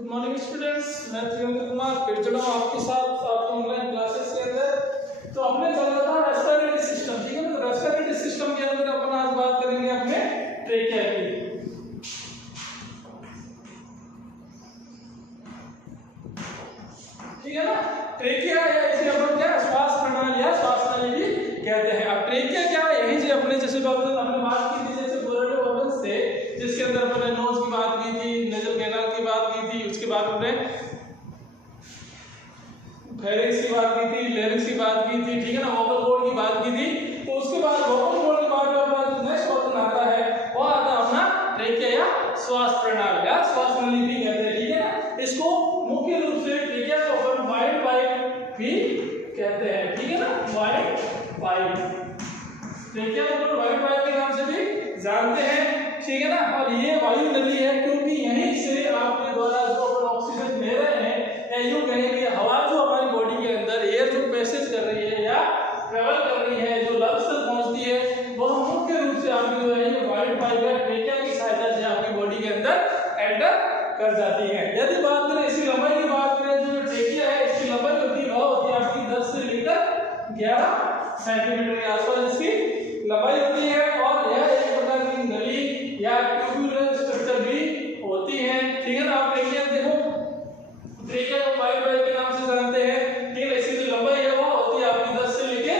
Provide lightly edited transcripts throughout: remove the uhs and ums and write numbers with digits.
Good morning students, मैं प्रियंका कुमार फिर जुड़ा हूं आपके साथ आपके ऑनलाइन क्लासेस के अंदर। तो अपने चल रहा था रेस्पिरेटरी सिस्टम, ठीक है ना। तो रेस्पिरेटरी सिस्टम के अंदर अपन आज बात करेंगे अपने ट्रेकिया की, ठीक है ना। ट्रेकिया या इसे अपन क्या श्वास प्रणाली या श्वास प्रणाली भी कहते हैं। अब ट्रेकिया क्या है, यही जो अपने जैसे हमने बात की थी जैसे बोरेलो ऑर्गन्स थे, जिसके अंदर अपने नोज की बात की थी, नेजल कैनाल की बात की थी, उसके बाद हमने फेरिंक्स की बात की थी, लैरिंक्स की बात की थी, ठीक है ना, वोकल कॉर्ड की बात की थी। तो उसके बाद वोकल कॉर्ड के बाद में अपना नेक्स्ट ऑर्गन आता है, वो आता है अपना ट्रेकिया या श्वास प्रणाली या श्वास प्रणाली भी कहते हैं, ठीक है ना। इसको मुख्य रूप से ट्रेकिया को अपन वाइड पाइप भी कहते हैं, ठीक है ना, वाइड पाइप। ट्रेकिया को अपन वाइड पाइप के नाम से भी जानते हैं, ठीक है ना। और ये वायु नली है क्योंकि यहीं से आपके द्वारा जो अपन ऑक्सीजन ले रहे हैं या यूं कहें कि हवा जो हमारी बॉडी के अंदर एयर जो पैसेज कर रही है या ट्रेवल कर रही है, जो लंग्स तक पहुंचती है, वह मुख्य रूप से आपकी जो है ये वाइड पाइप या ट्रेकिया की सहायता से आपकी बॉडी के अंदर एंटर कर जाती है। यदि बात करें इसकी लंबाई की बात करें, जो ट्रेकिया है इसकी लंबाई होती है, वह होती है आपकी 10 से लेकर 11 सेंटीमीटर के आसपास इसकी लंबाई होती है। और यह एक प्रकार की नली या ट्यूबुलर स्ट्रक्चर भी होती है, ठीक है ना। आप ट्रेकिया देखो, ट्रेकिया को वाइड पाइप के नाम से जानते हैं, ठीक है। इसकी जो लंबाई है वो होती है आपकी 10 से लेके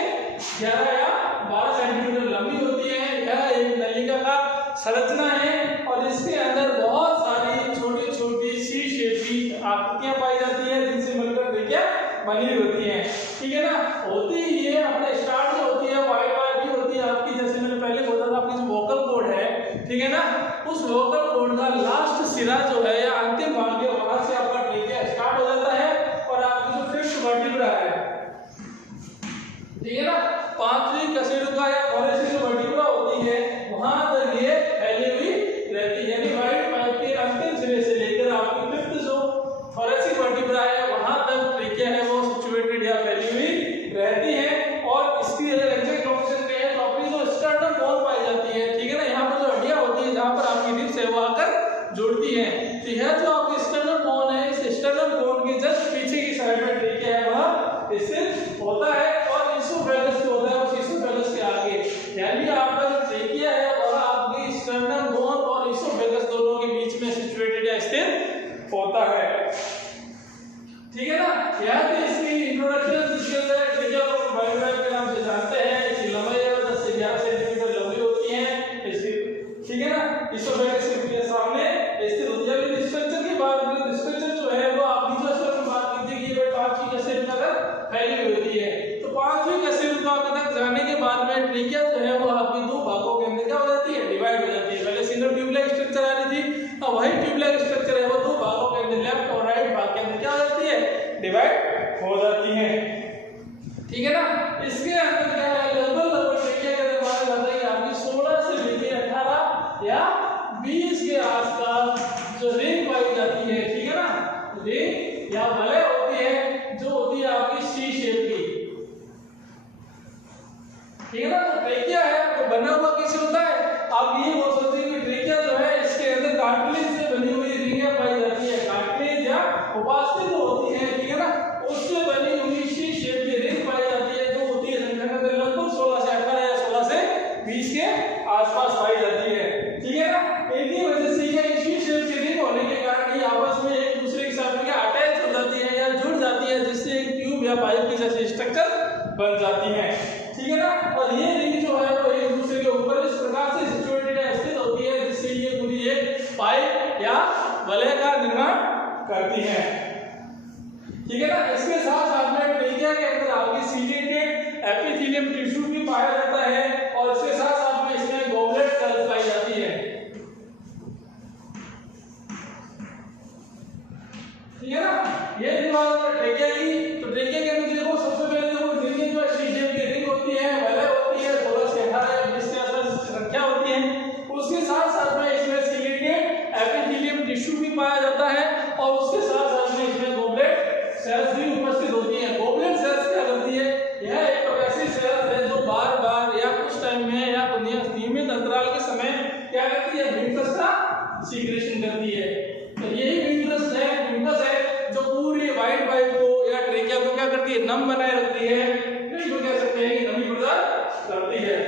11 या 12 सेंटीमीटर लंबी होती है। यह एक नलिका का संरचना है और इसके अंदर बहुत सारी छोटी छोटी सी शेप की आकृतियां पाई जाती है, जिनसे मिलकर ट्रेकिया बनी होती है, ठीक है ना। होती ये अपने स्टार्ट जो होती है वाइड पाइप भी होती है आपकी, जैसे मैंने पहले बोला था, आपकी जो वोकल कॉर्ड है, ठीक है ना, उस वोकल कॉर्ड का लास्ट सिरा जो है या अंतिम भाग है, वहां से आपका ट्रेकिया स्टार्ट हो जाता है। और आपकी जो फिफ्थ वर्टिब्रा है, ठीक है ना, पांचवी कशेरुका या थोरेसिक जो वर्टिब्रा होती है, वहां तक ये फैली हुई रहती है। यानी वाइड पाइप के अंतिम सिरे से लेकर आपकी फिफ्थ जो थोरेसिक वर्टिब्रा है वहां तक ट्रेकिया है वो सिचुएटेड या फैली हुई रहती है। और इसकी अगर एग्जैक्ट लोकेशन पे है तो अपनी जो स्टर्नम बोन पाई जाती है, ठीक है ना, यहाँ पर जो हड्डियां होती है जहां पर आपकी रिब्स है वो आकर जुड़ती है। तो यह जो आपकी स्टर्नम बोन है, इस स्टर्नम बोन के जस्ट पीछे की साइड में ट्रेकिया है वह स्थित होता है। और इसोफेगस जो होता है उस इसोफेगस के आगे, यानी आपका जो ट्रेकिया है वह आपकी स्टर्नम बोन और इसोफेगस दोनों के बीच में सिचुएटेड या स्थित होता है, ठीक है ना। यह तो इसकी इंट्रोडक्शन, जिसके अंदर ट्रेकिया को वाइड पाइप के नाम से जानते हैं। इसकी लंबाई 10 से 11 सेंटीमीटर लंबी होती है इसकी, ठीक है ना। इसोफेगस के सामने स्थित होती है। अभी स्ट्रक्चर की बात करें, स्ट्रक्चर जो है वो आपकी जो स्ट्रक्चर बात की थी कि ये पांचवी कशेरुका तक फैली हुई होती है। तो पांचवी कशेरुका तक जाने के बाद में ट्रेकिया जो है वो आपकी दो भागों के अंदर क्या हो जाती है, डिवाइड हो जाती है। पहले सिंगल ट्यूबलाइक स्ट्रक्चर आ रही थी, अब वही ट्यूबलाइक स्ट्रक्चर है वो दो भागों के अंदर, लेफ्ट और राइट भाग के अंदर क्या हो जाती है, डिवाइड हो जाती है, ठीक है ना। इसके अंदर क्या है, लगभग ट्रेकिया के अंदर माना जाता है कि आपकी 16 से लेकर 18 या 20 के आसपास जो रिंग पाई जाती है, ठीक है ना, रिंग या वलय होती है जो होती है आपकी सी शेप की, ठीक है ना। तो ट्रेकिया है वो बना हुआ कैसे होता है, आप ये बोल सकते हैं कि ट्रेकिया जो है इसके अंदर कार्टिलेज से बनी हुई रिंगें पाई जाती है। कार्टिलेज या उपास्थि जो होती है, ठीक है ना, उससे बनी हुई सी शेप की रिंग पाई जाती है, जो होती है लगभग 16 से 18 या 16 से 20 के आसपास पाई जाती है, ठीक है ना। इसी वजह से ये सी शेप की रिंग होने के कारण ये आपस में एक दूसरे के साथ में अटैच हो जाती है या जुड़ जाती है, जिससे एक ट्यूब या पाइप की जैसी स्ट्रक्चर बन जाती है, ठीक है ना। और ये रिंग जो है वो एक दूसरे के ऊपर इस प्रकार से सिचुएटेड या स्थित होती है, जिससे ये पूरी एक पाइप या वलय का निर्माण करती है, ठीक है ना। इसके साथ साथ में ट्रेकिया के अंदर आपकी सीलिएटेड एपिथेलियम टिश्यू भी पाया जाता है और इसके साथ साथ में इसमें गॉबलेट सेल्स पाई जाती है, ठीक है ना। ये बात ट्रेकिया की। तो ट्रेकिया के अंदर देखो, सबसे पहले देखो रिंग जो सी शेप की रिंग होती है, वलय होती है, 16 से 18 या 20 के आसपास संख्या होती है। उसके साथ साथ में इसमें सीलिएटेड एपिथेलियम टिश्यू भी पाया जाता है और उसके साथ साथ में इसमें गॉबलेट सेल्स भी उपस्थित होती हैं। गॉबलेट सेल्स क्या करती है, यह एक ऐसी सेल्स है जो बार बार या कुछ टाइम में या नियमित अंतराल के समय क्या करती है, म्यूकस का सीक्रेशन करती है। तो यही म्यूकस है, करती है, नम बनाए रखती है, इसको कह सकते हैं कि नमी प्रदान करती है।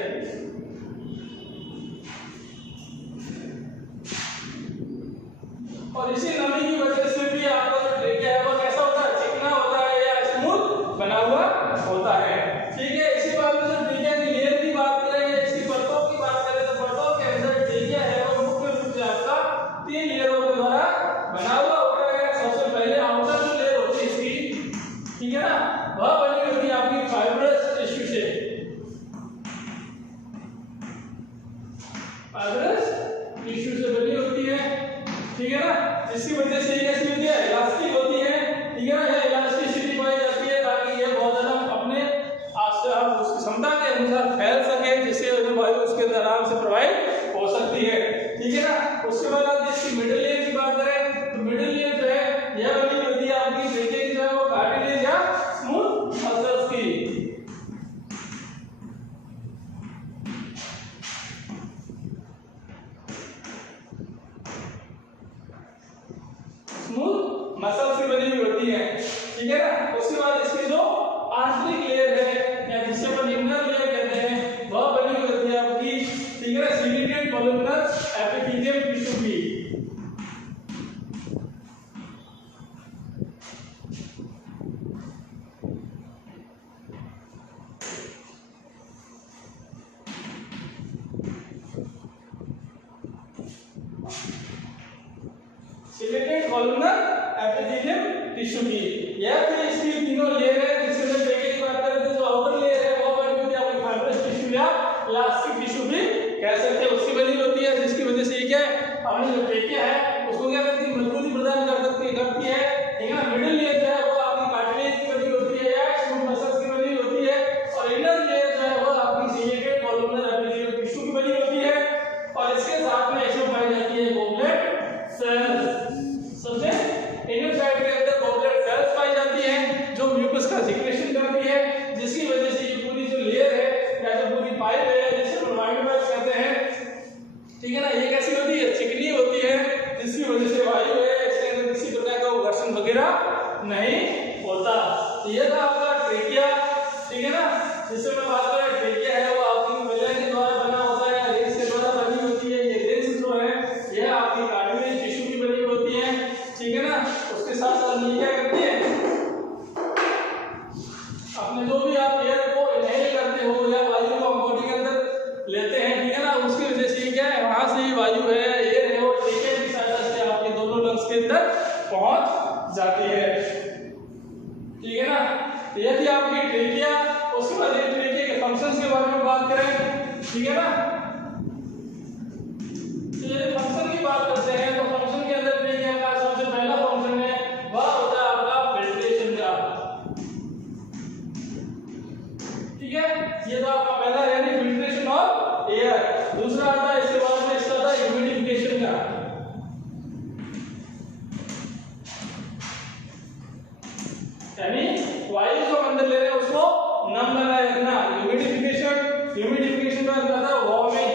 और इसी नमी की वजह से भी आपका जो ट्रेकिया है वो कैसा होता है, चिकना होता है या स्मूथ बना हुआ होता है। ठीक है, इसी बात में जो ट्रेकिया की लेयर की बात करें या इसकी परतों की बात करें तो परतों के अंदर ट्रेकिया है वो मुख्य रूप से आपका 3 लेयरों के द्वारा बना हुआ होता है। सबसे पहले आउटर जो लेयर होती है इसकी, ठीक है ना, वह बनी होती है आपकी फाइब्रस टिश्यू से, फाइब्रस टिश्यू से बनी होती है, ठीक है ना, जिसकी वजह से ये कैसी होती है, इलास्टिक होती है, ठीक है ना, यह इलास्टिसिटी पाई जाती है ताकि ये बहुत ज्यादा अपने उसकी क्षमता के अनुसार फैल सके, जिससे वायु उसके अंदर आराम से प्रवाहित हो सकती है। ठीक है ना, उसके बाद आप इसकी मिडिल लेयर की बात करें तो मिडिल लेयर जो है यह बनी होती है आपकी ट्रेकिया की जो है वो कार्टिलेज या स्मूथ मसल्स की। स्मूथ मसल्स से बनी हुई होती है, ठीक है ना। उसके बाद इसकी जो आंतरिक लेयर है या जिसे अपन इनर लेयर कहते हैं वह बनी हुई होती है आपकी, ठीक है ना, सिलिकेट कॉलमनर एपिथेलियम टिश्यू की। सिलिकेट कॉलमनर एपिथेलियम टिश्यू की यह फिर इसकी तीनों लेयर है, जिसके अंदर ट्रेकिया की बात करें तो जो आउटर लेयर है वो बनी होती है आपकी फाइब्रस टिश्यू या इलास्टिक टिश्यू भी कह सकते हैं, उसकी बनी होती है, जिसकी वजह से ये क्या है, हमने जो ट्रेकिया है उसको क्या करती है, मजबूती प्रदान करती है, ठीक है ना। मिडिल लेयर जो है वो आपकी कार्टिलेज की बनी होती है या स्मूथ मसल्स की बनी होती है, और इनर लेयर जो है वो आपकी सिलिकेट कॉलमनर एपिथेलियम टिश्यू की बनी होती है, और इसके साथ में इसमें पाई जाती है गॉबलेट सेल्स। सबसे इनर साइड के अंदर गॉबलेट सेल्स पाई जाती है जो म्यूकस का सिक्रेशन करती है, जिसकी वजह से ये पूरी जो लेयर है या जो पूरी पाइप है जिसे प्रोवाइडर्स कहते हैं, ठीक है ना, ये कैसी होती है, चिकनी होती है, जिसकी वजह से वायु है इसके अंदर किसी प्रकार का घर्षण वगैरह नहीं होता। ये था आपका ट्रेकिया, ठीक है ना, जिससे मैं बात करें ट्रेकिया है वो आपकी विलय के द्वारा बना होता है, लेंस के द्वारा बनी होती है। ये लेंस जो है यह आपकी कार्टिलेज टिश्यू की बनी होती है, ठीक है ना। उसके साथ साथ ये क्या करती है, अपने जो भी आप एयर को इनहेल करते हो या वायु को बॉडी के अंदर लेते हैं, ठीक है ना, उसकी वजह से क्या है, वहां से ही वायु है, एयर है, वो ट्रेकिया की सहायता से आपके दोनों लंग्स के अंदर पहुंच जाती है, ठीक है ना। ये थी आपकी ट्रेकिया। उसके बाद ये ट्रेकिया के फंक्शंस के बारे में बात करें, ठीक है ना, तो ये फंक्शन की बात करते हैं तो फंक्शन के अंदर ट्रेकिया का सबसे पहला फंक्शन है वह होता है आपका वेंटिलेशन का, ठीक है, ये तो आपका पहला यानी फिल्ट्रेशन ऑफ एयर। दूसरा आता है इसके बाद में इसका आता है ह्यूमिडिफिकेशन का, यानी वायु जो अंदर ले रहे हैं उसको नम बनाए रखना, ह्यूमिडिफिकेशन का मतलब है वार्मिंग,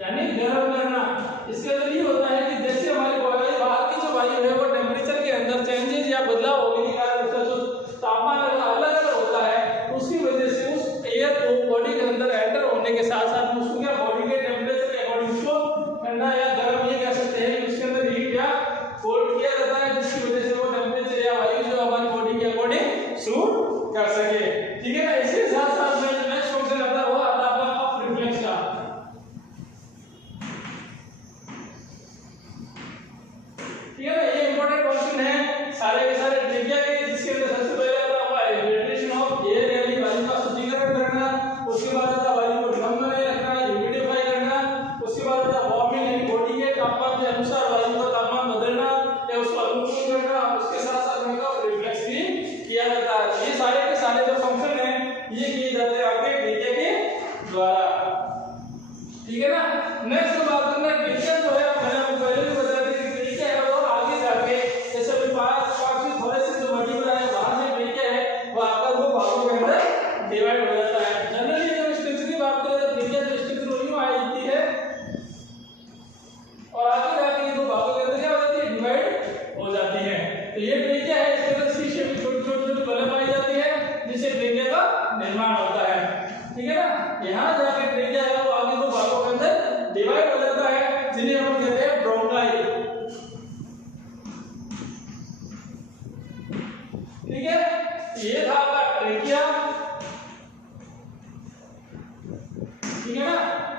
यानी गर्म करना। इसके अंदर ये होता है कि जैसे हमारी वायु बाहर की जो वायु है वो टेम्परेचर के अंदर चेंजेस या बदलाव होने के कारण उसका जो तापमान अलग अलग होता है, उसकी वजह से उस एयर को बॉडी के अंदर एंटर होने के साथ साथ उसको क्या बॉडी के टेम्परेचर के अकॉर्डिंग उसको ठंडा या गर्म ये कह सकते हैं कि उसके अंदर हीट या कोल्ड किया जाता है, जिसकी वजह से वो टेम्परेचर या वायु जो हमारी बॉडी के अकॉर्डिंग सूट कर सके, ठीक है ना। इसके साथ साथ में जो नेक्स्ट फंक्शन आता है वो आता है आपका अप रिफ्लेक्स का, ठीक है ना। ये इंपॉर्टेंट क्वेश्चन है सारे के सारे ट्रेकिया के, जिसके अंदर सबसे पहले आता है वेंटिलेशन ऑफ एयर यानी वायु का शुद्धिकरण करना, उसके बाद आता है वायु को नम बनाए रखना, ह्यूमिडिफाई करना, उसके बाद आता है वार्मिंग यानी बॉडी के तापमान के अनुसार वायु का तापमान बदलना या उसको अनुकूल करना, उसके साथ साथ में रिफ्लेक्स भी किया जाता है। ये सारे के सारे जो फंक्शन है ये किए जाते हैं आपके ट्रेकिया के द्वारा, ठीक है ना। नेक्स्ट बात करना है ट्रेकिया जो है, मैंने आपको पहले भी बताया था कि ट्रेकिया है वो आगे जाके जैसे थोड़े से जो वर्टिब्रा है बाहर से ट्रेकिया है वो आपका दो भागों के अंदर डिवाइड हो जाता है। जनरली अगर स्ट्रक्चर की बात करें तो ट्रेकिया जो स्ट्रक्चर यूं आ जाती है और आगे जाके ये दो भागों के अंदर क्या हो जाती है, डिवाइड हो जाती है। तो ये ट्रेकिया है, इसके अंदर सी शेप छोटी छोटी डिवाइड हो जाता है, जिन्हें हम कहते हैं ब्रोंकाई। ठीक है, ये था आपका ट्रेकिया, ठीक है ना,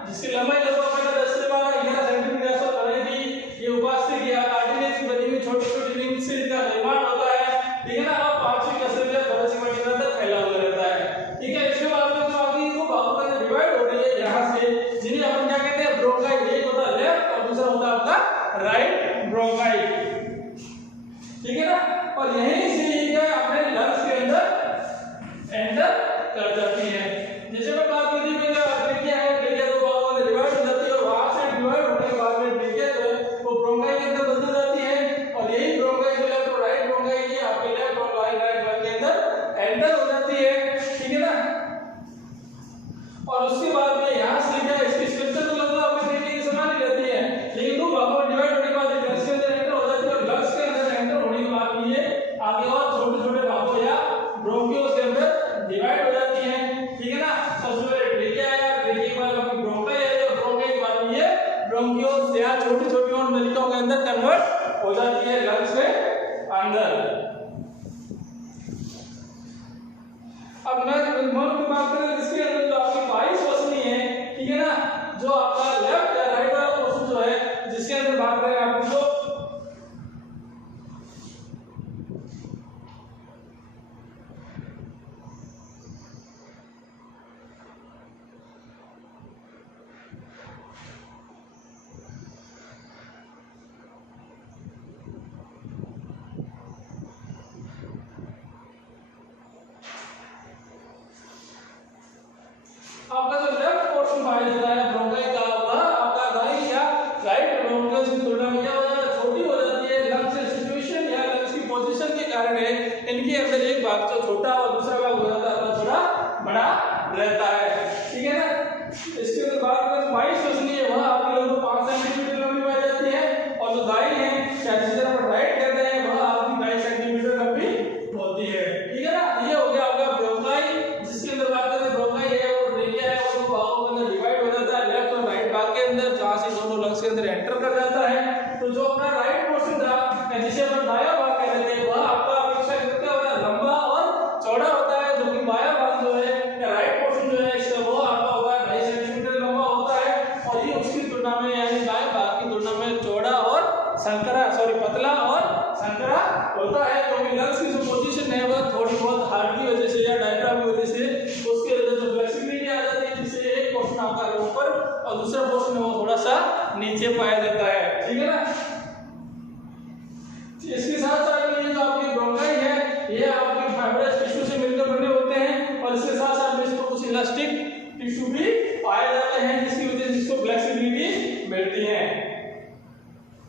जिसकी लंबाई लगभग 10 से 11 सेंटीमीटर आसपास बनेगी। ये उपास्थि या कार्टिलेज की बनी हुई छोटी-छोटी रिंग से इनका निर्माण होता है, ठीक है ना, और 5 कसर से 12 सेंटीमीटर तक फैला हुआ रहता है। ठीक है, इसके बाद में जो आगे दो भागों में डिवाइड हो रही है यहां से, जिन्हें अपन क्या कहते हैं ब्रोंकाई। एक होता है लेफ्ट और दूसरा होता है आपका राइट ब्रोंकाई, ठीक है ना, और यहीं से ये क्या अपने लंग्स के अंदर एंटर कर जाती है। जैसे मैं बात कर रही हूं ट्रेकिया है, ट्रेकिया दो भागों में डिवाइड हो जाती है और वहां से डिवाइड होने के बाद में ट्रेकिया जो है वो ब्रोंकाई के अंदर बदल जाती है, और यही ब्रोंकाई जो लेफ्ट और राइट ब्रोंकाई ये आपके लेफ्ट और राइट लंग के अंदर एंटर हो जाती है, ठीक है ना। और उसके बाद में यहां से क्या इसकी स्ट्रक्चर तो लगभग आपके ट्रेकिया के समान ही रहती है, लेकिन दो भागों में डिवाइड होने के बाद लंग्स के अंदर एंटर हो जाती है, और लंग्स के अंदर एंटर होने के बाद ये आगे और छोटे-छोटे भागों या ब्रोंकियोल्स के अंदर डिवाइड हो जाती है, ठीक है ना। सबसे पहले ट्रेकिया आया, ट्रेकिया के बाद आपकी ब्रोंकाई आई, और ब्रोंकाई के बाद ये ब्रोंकियोल्स या छोटी-छोटी और नलिकाओं के अंदर कन्वर्ट हो जाती है लंग्स के अंदर। अब मैं मन की बात करें इसके अंदर जो आपकी 22 श्वसनी है, ठीक है ना, जो आपका लेफ्ट या राइट वाला पोर्शन जो है, जिसके अंदर बात करें आपको जो आपका जो लेफ्ट पोर्शन पाया जाता है ब्रोंकाई का, वह आपका दाईं या राइट ब्रोंकियोल्स की तुलना में क्या हो जाता है, छोटी हो जाती है। लंग्स की सिचुएशन या लंग्स की पोजीशन के कारण है इनके अंदर एक भाग जो छोटा और दूसरा भाग हो जाता है थोड़ा बड़ा रहता है, ठीक है ना। इसके अंदर बात करें तो 22 श्वसनी है, वह आपकी लगभग 5 सेंटीमीटर लंबी पाई जाती है, और जो दाईं है या जिसे हम राइट कहते हैं वह आपकी 22 सेंटीमीटर लंबी होती है, ठीक है ना। ये हो गया आपका ब्रोंकाई, जिसके अंदर बात करें ब्रोंकाई है और ट्रेकिया है, वो दो भागों के अंदर डिवाइड हो जाता है, लेफ्ट और राइट भाग के अंदर, जहां से दोनों लंग्स के अंदर एंटर कर जाता है। तो जो अपना राइट पोर्शन था जिसे अपन दायां भाग कहते हैं, वह आपका अपेक्षाकृत क्या होता है लंबा और चौड़ा होता है, जो कि बायां भाग जो है या राइट पोर्शन जो है वो आपका होता है 2.5 सेंटीमीटर लंबा होता है, और ये उसकी तुलना में यानी दाएं भाग की तुलना में चौड़ा और पतला और संकरा होता है, क्योंकि लंग्स की जो पोजीशन है वह थोड़ी बहुत हार्ट की वजह से या डायफ्राम की वजह से उसके अंदर जो फ्लेक्सिबिलिटी आ जाती है, जिससे एक पोर्शन आपका ऊपर और दूसरा पोर्शन वो थोड़ा सा नीचे पाया जाता है, ठीक है ना। इसके साथ साथ में ये जो आपकी ब्रोंकाई है ये आपकी फाइब्रस टिश्यू से मिलकर बने होते हैं, और इसके साथ साथ में इसको कुछ इलास्टिक टिश्यू भी पाए जाते हैं, जिसकी वजह से इसको फ्लेक्सिबिलिटी मिलती है,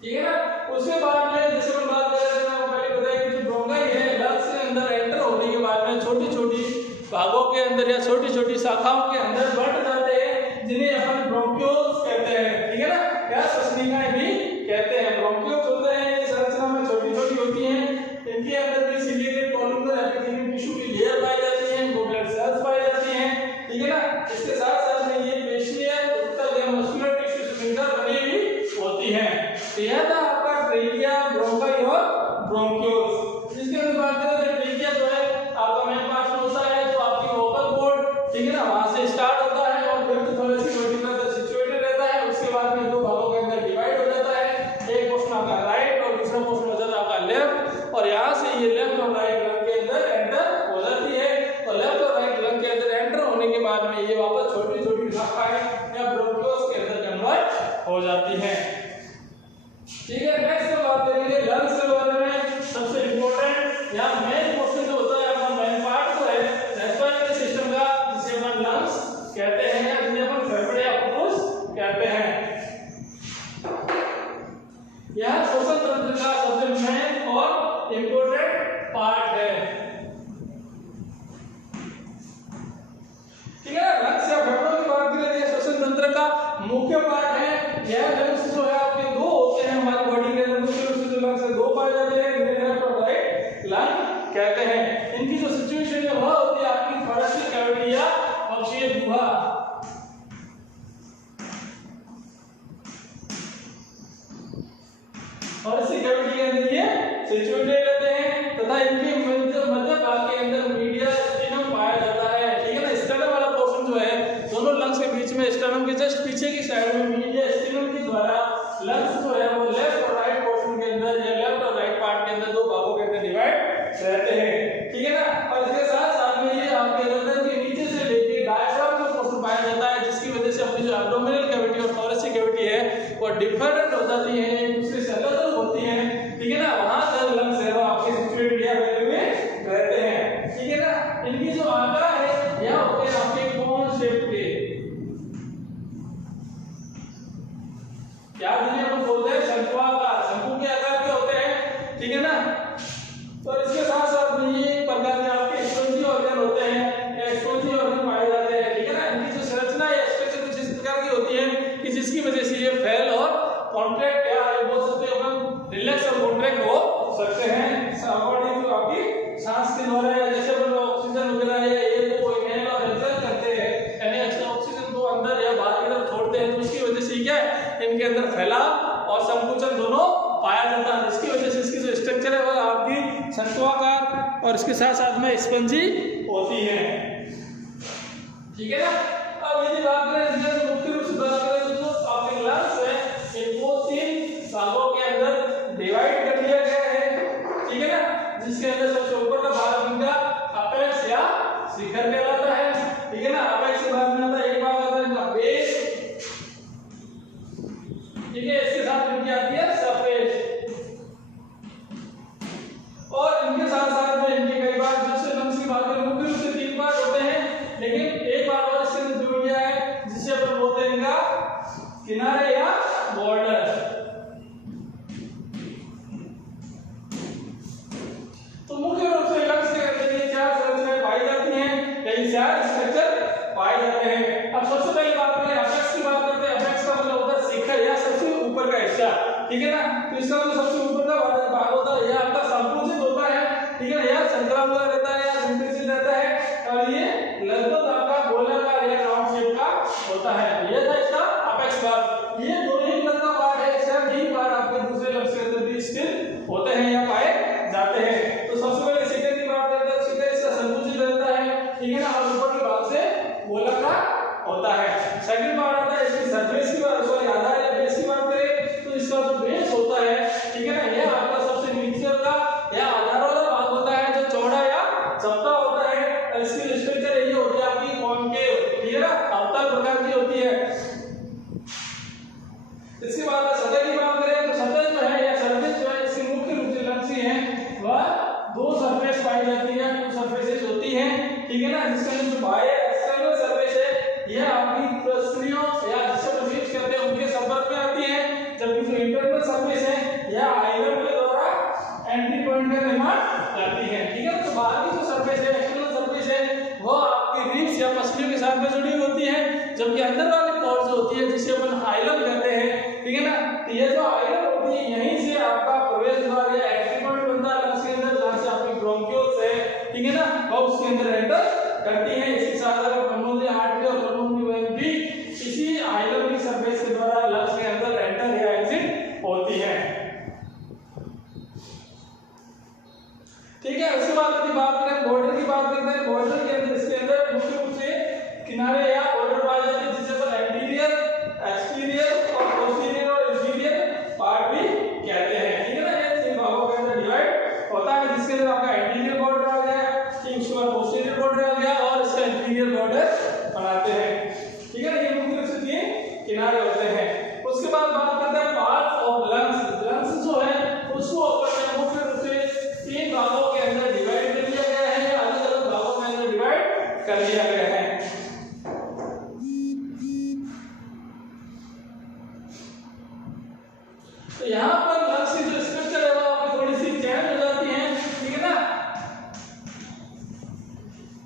ठीक है ना। उसके बाद में जैसे हम बात कर रहे थे, आपको पहले बताया कि जो ब्रोंकाई है लंग्स के अंदर एंटर होने के बाद में छोटी-छोटी भागों के अंदर या छोटी-छोटी शाखाओं के अंदर बढ़ जाते हैं, जिन्हें अपन ब्रोंकियोल्स कहते हैं, ठीक है ना, या श्वसनिकाएं भी कहते हैं। ब्रोंकियोल्स होते हैं ये संरचना में छोटी-छोटी होती हैं, इनके अंदर भी सिलिएटेड कॉलमनर एपिथेलियल टिश्यू की लेयर पाई जाती है, ग्लोबुलर सेल्स पाई जाती हैं, ठीक है ना। इसके साथ-साथ में ये पेशियां उत्तक या मस्कुलर टिश्यू से मिलकर बनी हुई होती हैं। तो यह था आपका ट्रेकिया, ब्रोंकाई और ब्रोंकियोल्स। जिसके अंदर बात करें तो ट्रेकिया जो है आपका मेन पार्ट होता है, जो आपकी वोकल कॉर्ड, ठीक है ना, वहां से स्टार्ट होता है और फिर थोरेसिक वर्टिब्रा तक सिचुएटेड रहता है। उसके बाद में दो भागों के अंदर डिवाइड हो जाता है, एक पोर्शन आपका राइट और दूसरा पोर्शन हो जाता है आपका लेफ्ट, और यहां से ये लेफ्ट और राइट लंग के अंदर एंटर हो जाती है, और लेफ्ट और राइट लंग के अंदर एंटर होने के बाद में ये वापस छोटी-छोटी शाखाएं या ब्रोंकियोल्स के अंदर कन्वर्ट हो जाती हैं, ठीक है। नेक्स्ट बात करेंगे लंग्स के बारे में। सबसे इंपॉर्टेंट या मेन पोर्शन जो होता है अपना मेन पार्ट जो है रेस्पिरेटरी सिस्टम का, जिसे अपन लंग्स कहते हैं या जिसे अपन फेफड़े या फुफ्फुस कहते हैं। यह श्वसन तंत्र का सबसे मेन और इंपॉर्टेंट पार्ट है, ठीक है। लंग्स या फेफड़ों की बात करें तो श्वसन तंत्र का मुख्य पार्ट है। यह लंग्स जो है आपके दो होते हैं हमारी बॉडी के अंदर, मुख्य रूप से जो लंग्स है दो पाए जाते हैं, जिन्हें लेफ्ट और राइट लंग कहते हैं। इनकी जो सिचुएशन है वह होती है आपकी थोरेसिक कैविटी या पक्षीय गुहा, और इसी कैविटी के अंदर ये सिचुएटेड रहते हैं तथा इनके मध्य भाग के अंदर मीडियस्टिनम पाया जाता है। ठीक है ना, स्टर्नम वाला पोर्शन जो है दोनों लंग्स के बीच में, स्टर्नम के जस्ट पीछे की साइड में मीडियस्टिनम के द्वारा लंग्स जो है वो लेफ्ट और राइट पोर्शन के अंदर या लेफ्ट और राइट पार्ट के अंदर दो भागों के अंदर डिवाइड रहते हैं। ठीक है ना, और इसके साथ साथ में ये आपके गर्दन के नीचे से लेके डायफ्राम का पोर्शन पाया जाता है, जिसकी वजह से अपनी जो एब्डोमिनल कैविटी और थोरेसिक कैविटी है वो डिफरेंट हो जाती है, एक दूसरे से अलग अलग होती है। ठीक है ना, वहां तक लंग्स है वो आपके सिचुएटेड या बने हुए रहते हैं। ठीक है ना, इनकी जो आकार है यह होते हैं आपके कोन शेप के, क्या जिन्हें हम बोलते हैं शंक्वाकार, शंकु के आकार के होते हैं। ठीक है ना, तो इसके साथ साथ में ये एक प्रकार के आपके स्पंजी ऑर्गन होते हैं या स्पंजी ऑर्गन पाए जाते हैं। ठीक है ना, इनकी जो संरचना या स्ट्रक्चर कुछ इस प्रकार की होती है कि जिसकी वजह से ये फैल और कॉन्ट्रैक्ट या बोल सकते हैं अपन रिलैक्स और कॉन्ट्रैक्ट हो सकते हैं अकॉर्डिंग टू आपकी सांस के द्वारा, जैसे अपन ऑक्सीजन वगैरह है ये वो इनहेल और एक्सहेल करते हैं, यानी ऑक्सीजन को अंदर या बाहर की तरफ छोड़ते हैं, तो उसकी वजह से क्या है इनके अंदर फैलाव और संकुचन दोनों पाया जाता है, जिसकी वजह से इसकी जो स्ट्रक्चर है वो आपकी शंक्वाकार और इसके साथ साथ में स्पंजी होती है। ठीक है ना, अब यदि बात करें इसके मुख्य रूप से बात करें तो आपके लंग्स है इनको 3 भागों के अंदर डिवाइड कर दिया गया है। ठीक है ना, जिसके अंदर सबसे ऊपर का भाग इनका अपेक्स या शिखर कहलाता है। ठीक है ना, अपेक्स के बाद में आता है एक भाग आता है इनका बेस। ठीक है, इसके साथ इनकी आती है सरफेस और इनके साथ साथ में इनके कई बार दूसरे लंग्स की बात करें मुख्य रूप से 3 पार्ट होते हैं, लेकिन एक बार और इसके अंदर जुड़ गया है जिसे अपन बोलते हैं इनका किनारे या बॉर्डर। तो मुख्य रूप से लंग्स के अंदर ये 4 संरचनाएं पाई जाती हैं, यही 4 स्ट्रक्चर पाए जाते हैं। अब सबसे पहले बात करें अपेक्स की बात करते हैं। अपेक्स का मतलब होता है शिखर या सबसे ऊपर का हिस्सा। ठीक है ना, तो इसका मतलब सबसे ऊपर का भाग होता है, यह आपका संकुचित होता है। ठीक है ना, यह संकरा हुआ रहता है या संकुचित रहता है और ये लगभग आपका गोलाकार या राउंड शेप का होता है। यह था इसका अपेक्स भाग। ये दोनों ही लंग का पार्ट है, इसका भी पार्ट आपके दूसरे लंग्स के अंदर भी स्थित होते हैं या पाए जाते हैं। तो सबसे पहले शिखर की बात करते हैं, शिखर इसका संकुचित रहता है। ठीक है ना, और ऊपर के भाग से गोलाकार होता है। सेकंड पार्ट आता है इसकी सरफेस की बात, सॉरी आधार या बेस की बात करें तो इसका जो बेस होता है, ठीक है ना, यह आपका सबसे नीचे का या आधार वाला भाग होता है जो चौड़ा या चपटा होता है। इसकी स्ट्रक्चर यही होती है आपकी कॉनकेव, ठीक है ना, अवतल प्रकार की होती है। इसके बाद सतह की बात करें तो सतह जो है या सरफेस जो है इसकी मुख्य रूप से लंग्स है वह 2 सरफेस पाई जाती है, 2 सरफेसेस होती हैं। ठीक है ना, जिसका जो बाह्य एक्सटर्नल सरफेस है यह आपकी प्रस्तुतियों या जिसे हम यूज करते हैं उनके संपर्क में आती है, जबकि जो इंटरनल सरफेस है यह आइलैंड के द्वारा एंट्री पॉइंट का निर्माण करती है। ठीक है, तो बाहर की जो सरफेस है एक्सटर्नल सरफेस है वो आपकी रिब्स या पसलियों के साथ में जुड़ी होती है, जबकि अंदर वाली पार्ट जो होती है जिसे अपन आइलैंड कहते हैं। ठीक है ना, तो ये जो आइलैंड होती है यहीं से आपका प्रवेश द्वार या एंट्री पॉइंट बनता है लंग्स के अंदर, जहां से आपकी ब्रोंकियोल्स है, ठीक है ना, वो उसके अंदर एंटर करती है। इसके साथ अगर पल्मोनरी आर्टरी और पल्मोनरी वेन भी इसी आइलैंड की सरफेस के द्वारा लंग्स के अंदर एंटर या एग्जिट होती है। ठीक है, उसके बाद यदि बात करें बॉर्डर की बात करते हैं। बॉर्डर के अंदर इसके अंदर मुख्य रूप से किनारे या बॉर्डर पाए जाते हैं, जिसे पर एंटीरियर, एक्सटीरियर और पोस्टीरियर और इंटीरियर पार्ट भी कहते हैं। ठीक है ना, ये 3 भागों के अंदर डिवाइड होता है, जिसके अंदर आपका एंटीरियर बॉर्डर आ गया, ठीक, उसके बाद पोस्टीरियर बॉर्डर आ गया और इसका इंटीरियर बॉर्डर बनाते हैं। ठीक है, ये मुख्य रूप से 3 किनारे होते हैं। उसके बाद बात करते हैं पार्ट्स ऑफ लंग्स। लंग्स जो है उसको अपन मुख्य रूप से 3 भागों के अंदर डिवाइड कर दिया गया है, अलग अलग भागों में अंदर डिवाइड कर दिया गया है। तो यहाँ पर लंग्स की जो स्ट्रक्चर है वो आपकी थोड़ी सी चेंज हो जाती है। ठीक है ना,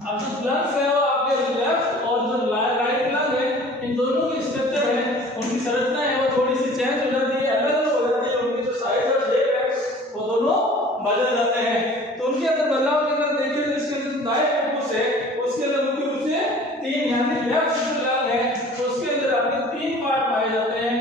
अब जो लंग्स है वो आपके लेफ्ट और जो राइट लंग है इन दोनों की स्ट्रक्चर है, उनकी संरचना है वो थोड़ी सी चेंज हो जाती है, अलग अलग हो जाती है, उनकी जो साइज और शेप है वो दोनों बदल जाते हैं। तो उनके अंदर बदलाव के अंदर देखिए तो इसके अंदर दाएं फुफ्फुस है उसके अंदर मुख्य रूप से 3 यानी लेफ्ट जो लंग है तो उसके अंदर आपके 3 पार्ट पाए जाते हैं।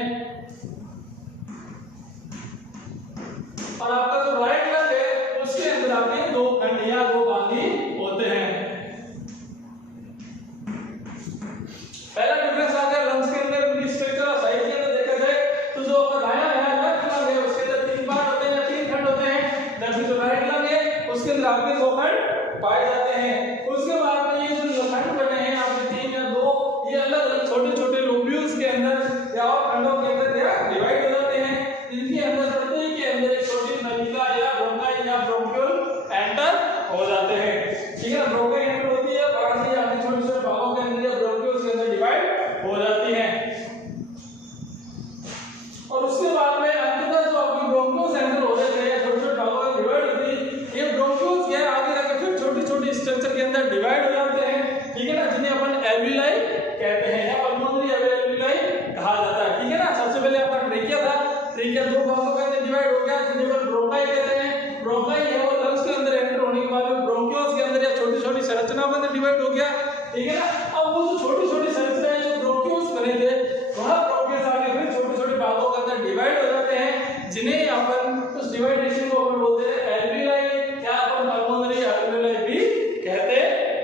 ठीक है, दो भागों के अंदर डिवाइड हो गया, जिन्हें अपन ब्रोंकाई कहते हैं। ब्रोंकाई है वो लंग्स के अंदर एंटर होने के बाद ब्रोंकियोल्स के अंदर या छोटी-छोटी संरचनाओं के अंदर डिवाइड हो गया, ठीक है ना। अब वो जो छोटी-छोटी संरचनाएं जो ब्रोंकियोल्स बने थे, वह ब्रोंकियल्स आगे फिर छोटे-छोटे भागों के अंदर डिवाइड हो जाते हैं, जिन्हें अपन उस डिवाइडेशन को अपन बोलते हैं एल्वियोलाई या अपन पल्मोनरी एल्वियोलाई भी कहते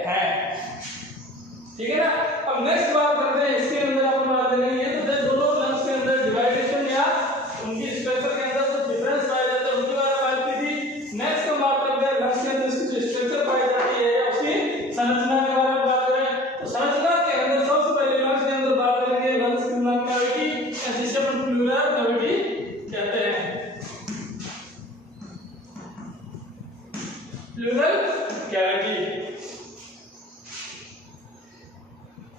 हैं, ठीक है ना। अब नेक्स्ट बात करते हैं, इसके अंदर अपन बात करेंगे, ये तो दोनों लंग्स के अंदर डिवाइडेशन या उनकी स्ट्रक्चर के अंदर कुछ डिफरेंस पाया जाता है, उनके बारे में बात की थी। नेक्स्ट हम बात करते हैं लंग्स के अंदर इसकी जो स्ट्रक्चर पाई जाती है उसकी संरचना के बारे में बात करें। तो संरचना के अंदर सबसे पहले लंग्स के अंदर बात करेंगे लंग्स की लंग कैविटी, जिसे अपन प्लूरल कैविटी कहते हैं। प्लूरल कैविटी,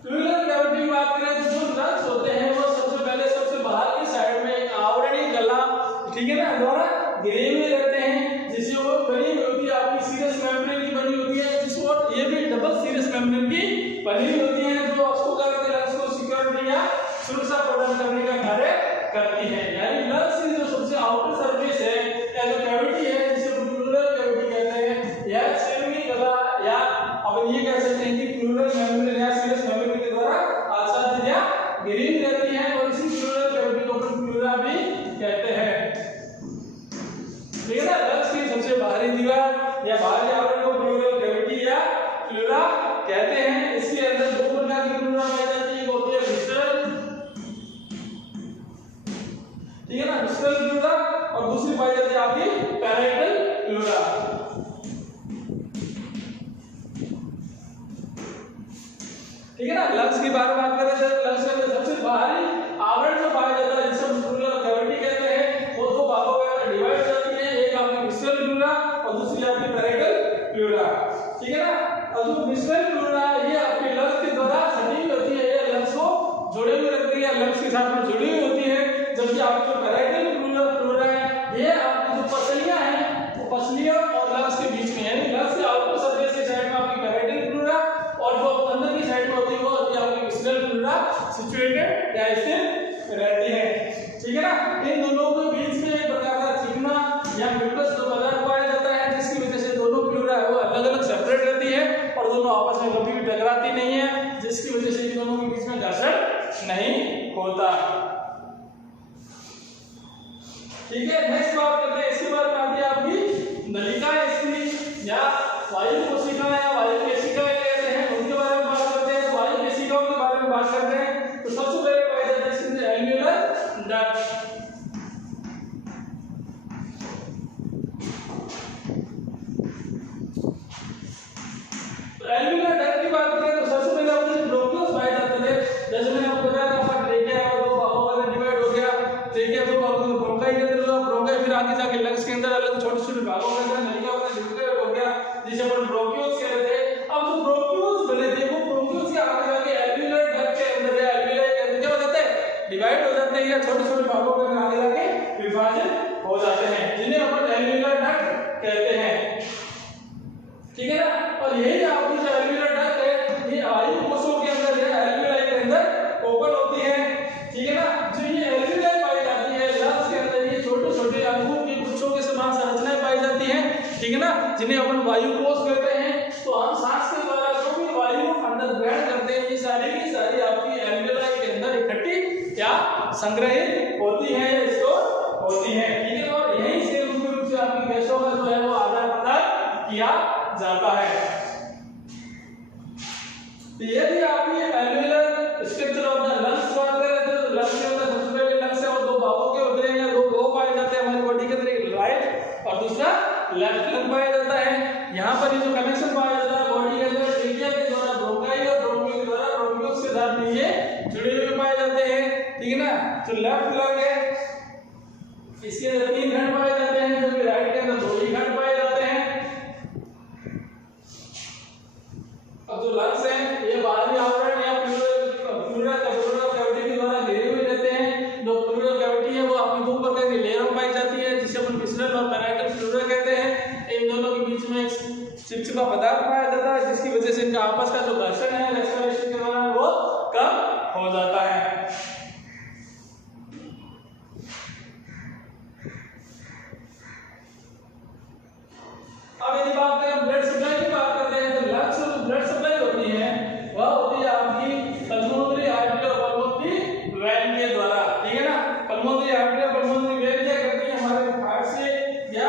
प्लूरल कैविटी की बात करें तो जो लंग्स होते हैं वो सबसे पहले सबसे बाहर की साइड में एक आवरणी गला, ठीक है ना, द्वारा घिरे हुए रहते हैं, जिससे वो बनी हुई होती है आपकी सीरस मेम्ब्रेन की बनी होती है, जिसको ये भी डबल सीरस मेम्ब्रेन की बनी हुई होती है, जो उसको करके लंग्स को सिक्योरिटी या सुरक्षा प्रदान करने का कार्य करती है। यानी लंग्स की जो सबसे आउटर सरफेस है या जो कैविटी है जिसे प्लूरल कैविटी कहते हैं, यह सिर की गला या अपन ये कह सकते हैं कि प्लूरल मेम्ब्रेन या सीरस मेम्ब्रेन के द्वारा आच्छादित या घिरी रहती है, और इसी प्लूरल कैविटी को अपन प्लूरा भी कहते हैं, ठीक है ना। लंग्स की सबसे बाहरी दीवार या बाहरी आवरण को प्लूरल कैविटी या प्लूरा कहते हैं। इसके अंदर दो प्रकार की प्लूरा पाई जाती है, एक होती है विस्ट्रल, ठीक है ना, विस्ट्रल प्लूरा, और दूसरी पाई जाती है आपकी पैराइटल प्लूरा, ठीक है ना। लंग्स की बारे में बात करें तो लंग्स के अंदर सबसे बाहरी आवरण जो पाया जाता है जिसे हम प्लूरल कैविटी कहते हैं, वो दो भागों में डिवाइड हो जाती है, एक आपकी विस्ट्रल प्लूरा और दूसरी आपकी पैराइटल प्लूरा, ठीक है ना। और जो विस्ट्रल प्लूरा ये आपके लंग्स के द्वारा सटी होती है, ये लंग्स को जोड़े हुए रखती है, लंग्स के साथ में जुड़ी हुई होती है, जबकि आपकी जो पैराइटल प्लूरा है ये आपकी जो पसलियां हैं वो पसलियां और लंग्स के बीच में, यानी लंग्स के आउटर सरफेस के साइड में आपकी पैराइटल प्लूरा और जो अंदर की साइड में होती है वो होती है आपकी विस्ट्रल प्लूरा सिचुएटेड या स्थित रहती है, ठीक है ना। इन दोनों के बीच में एक प्रकार का चिकना या म्यूकस जो पदार्थ पाया जाता है, जिसकी वजह से दोनों प्लूरा है वो अलग अलग सेपरेट रहती है और दोनों आपस में कभी भी टकराती नहीं है, जिसकी वजह से इन दोनों के बीच में घर्षण नहीं होता, ठीक है। नेक्स्ट बात करते हैं, इसके बाद आती है आपकी नलिका स्थली या वायु कोशिका या वायु केशिका कहते हैं, उनके बारे में बात करते हैं। तो वायु केशिकाओं के बारे में बात करते हैं तो सबसे पहले पाया जाता है इसके अंदर एल्वियोलर डक्ट, एल्वियोलर डक्ट की बात करें तो सबसे पहले अपने ब्रोंकियल्स पाए जाते थे, जैसे मैंने आपको बताया था ट्रेकिया दो भागों में डिवाइड हो गया, ट्रेकिया दो भागों में ब्रोंकाई के अंदर हुआ, ब्रोंकाई फिर आगे जाके लंग्स के अंदर अलग छोटे-छोटे भागों में नलिका में डिवाइड हो गया, जिसे अपन ब्रोंकियल्स कहते थे। अब जो ब्रोंकियल्स बने थे वो ब्रोंकियल्स के आगे जाके एल्वियोलर डक्ट के अंदर या एल्वियोलाई के अंदर क्या हो जाते हैं, डिवाइड हो जाते हैं या छोटे-छोटे भागों में आगे जाके विभाजित हो जाते हैं, जिन्हें अपन एल्वियोलर डक्ट कहते हैं, ठीक है ना। और यही आपकी जो एल्वियोलर डक्ट है ये वायु कोशों के अंदर या एल्वियोलाई के अंदर ओपन होती है, ठीक है ना। जो ये एल्वियोलाई पाई जाती है लंग्स के अंदर, ये छोटे-छोटे अंगों की गुच्छों के समान संरचनाएं पाई जाती हैं, ठीक है ना, जिन्हें अपन वायु कोश कहते हैं। तो हम सांस के द्वारा जो भी वायु अंदर ग्रहण करते हैं ये सारी की सारी आपकी एल्वियोलाई के अंदर इकट्ठी या संग्रहित होती है, इसको होती है, ठीक है। और यहीं से मुख्य रूप से आपकी गैसों का जो है वो आदान प्रदान किया जाता है। तो ये भी आपकी alveolar structure of the lungs बात करें तो लंग्स के अंदर सबसे पहले लंग्स है वो दो भागों के होते हैं या दो पाए जाते हैं हमारी बॉडी के अंदर, एक राइट और दूसरा लेफ्ट लंग पाया जाता है। यहाँ पर ये जो कनेक्शन पाया जाता है बॉडी के अंदर ट्रेकिया के द्वारा ब्रोंकाई और ब्रोंकियल के द्वारा ब्रोंकियल्स के साथ में ये जुड़े हुए पाए जाते हैं, ठीक है ना। जो लेफ्ट लंग है इसके अंदर 3 खंड पाए जाते हैं, जबकि राइट के अंदर 2 ही खंड पाए जाते हैं। अब जो लंग्स हैं ये बाहरी आवरण या प्लूरल कैविटी के द्वारा घिरे हुए रहते हैं। जो प्लूरल कैविटी है वो अपनी दो प्रकार की लेयरों में पाई जाती है, जिसे अपन विस्ट्रल और पैराइटल प्लूरा कहते हैं। इन दोनों के बीच में एक चिपचिपा पदार्थ पाया जाता है, जिसकी वजह से इनका आपस का जो घर्षण है रेस्पिरेशन के दौरान वो कम हो जाता है। वेन के द्वारा, ठीक है ना। पल्मोनरी आर्टरी और पल्मोनरी वेन क्या करती है, हमारे हार्ट से या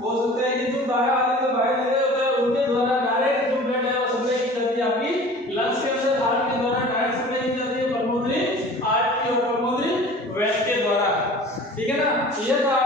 बोल सकते हैं कि जो बाहर वाले जो बाहर निकले होते हैं उनके द्वारा डायरेक्ट जो ब्लड है वो सप्लाई की जाती है आपकी लंग्स के अंदर, हार्ट के द्वारा डायरेक्ट सप्लाई की जाती है पल्मोनरी आर्टरी और पल्मोनरी वेन के द्वारा, ठीक है ना। ये था